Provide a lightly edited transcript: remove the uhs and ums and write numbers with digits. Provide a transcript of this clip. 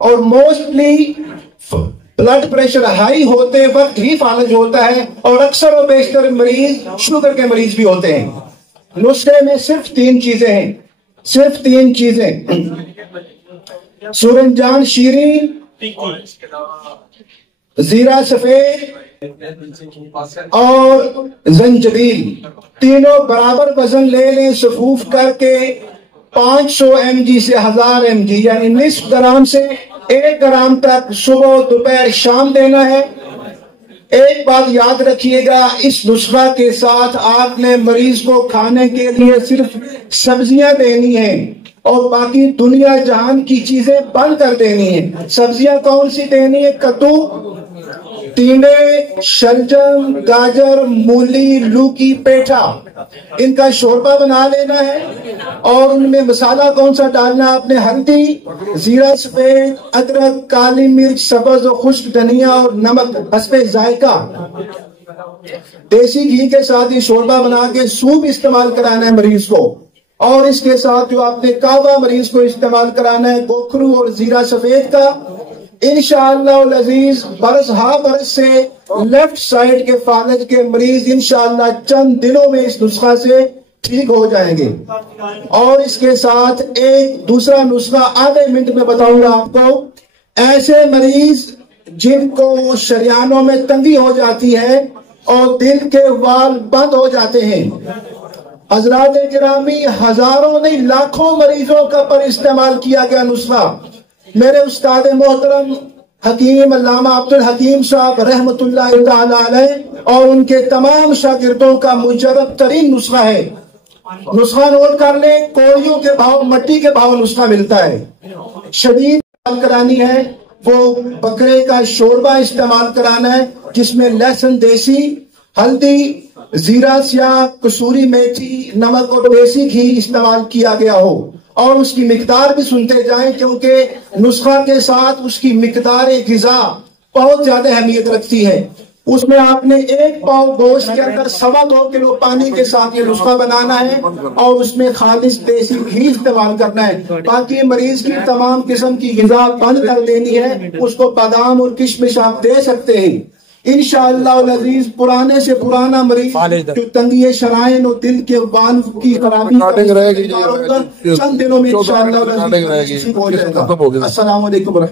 और mostly blood pressure high होते वक्त ही फालज होता है, और अक्सर और बेशतर मरीज शुगर के मरीज भी होते हैं। नुस्खे में सिर्फ 3 चीजें हैं, सिर्फ 3 चीजें, सूरजजान शीरी, जीरा सफेद और जंजबील। तीनों बराबर वजन ले लें सफूफ करके, 500 mg से 1000 mg यानी निस्फ ग्राम से 1 ग्राम तक सुबह दोपहर शाम देना है। एक बात याद रखिएगा, इस नुस्खा के साथ आपने मरीज को खाने के लिए सिर्फ सब्जियां देनी है और बाकी दुनिया जहान की चीजें बंद कर देनी है। सब्जियां कौन सी देनी है? कद्दू, टिंडे, शलजम, गाजर, मूली, लौकी, पेठा, इनका शोरबा बना लेना है। और उनमें मसाला कौन सा डालना है आपने? हल्दी, जीरा सफेद, अदरक, काली मिर्च, सब्ज और खुश्क धनिया और नमक हस्बे जायका। देसी घी के साथ ही शोरबा बना के सूप इस्तेमाल कराना है मरीज को। और इसके साथ जो आपने कावा मरीज को इस्तेमाल कराना है गोखरू और जीरा सफेद का। इंशाअल्लाह अजीज बरस से लेफ्ट साइड के फालज के मरीज इंशाअल्लाह चंद दिनों में इस नुस्खा से ठीक हो जाएंगे। और इसके साथ एक दूसरा नुस्खा आधे मिनट में बताऊंगा आपको। ऐसे मरीज जिनको शरियानों में तंगी हो जाती है और दिल के वाल बंद हो जाते हैं, हजरात गिरामी हजारों नहीं लाखों मरीजों का पर इस्तेमाल किया गया नुस्खा मेरे उस्ताद मोहतरम हकीम अल्लामा अब्दुल हकीम साहब रहमतुल्लाह तआला अलैह और उनके तमाम शागिर्दों का मुजर्रब तरीन नुस्खा है। नुस्खा नोट कर ले, कोड़ियों के भाव मट्टी के भाव नुस्खा मिलता है। शदीद करानी है वो बकरे का शोरबा इस्तेमाल कराना है जिसमें लहसुन देसी, हल्दी, जीरा स्याह, कसूरी मेथी, नमक और देसी घी इस्तेमाल किया गया हो। और उसकी मिकदार भी सुनते जाएं क्योंकि नुस्खा के साथ उसकी मिकदार गिज़ा बहुत ज्यादा अहमियत रखती है। उसमें आपने 1 पाव गोश्त के अंदर 2.25 किलो पानी के साथ ये नुस्खा बनाना है और उसमें खालिस देसी घी इस्तेमाल करना है। बाकी मरीज की तमाम किस्म की गिज़ा बंद कर देनी है, उसको बादाम और किशमिश आप दे सकते हैं। इंशाअल्लाह अज़ीज पुराने से पुराना मरीज जो तंगी शराइन और दिल के वाल्व की खराबी चंद दिनों में इंशाअल्लाह हो जाएगा। अस्सलाम वालेकुम।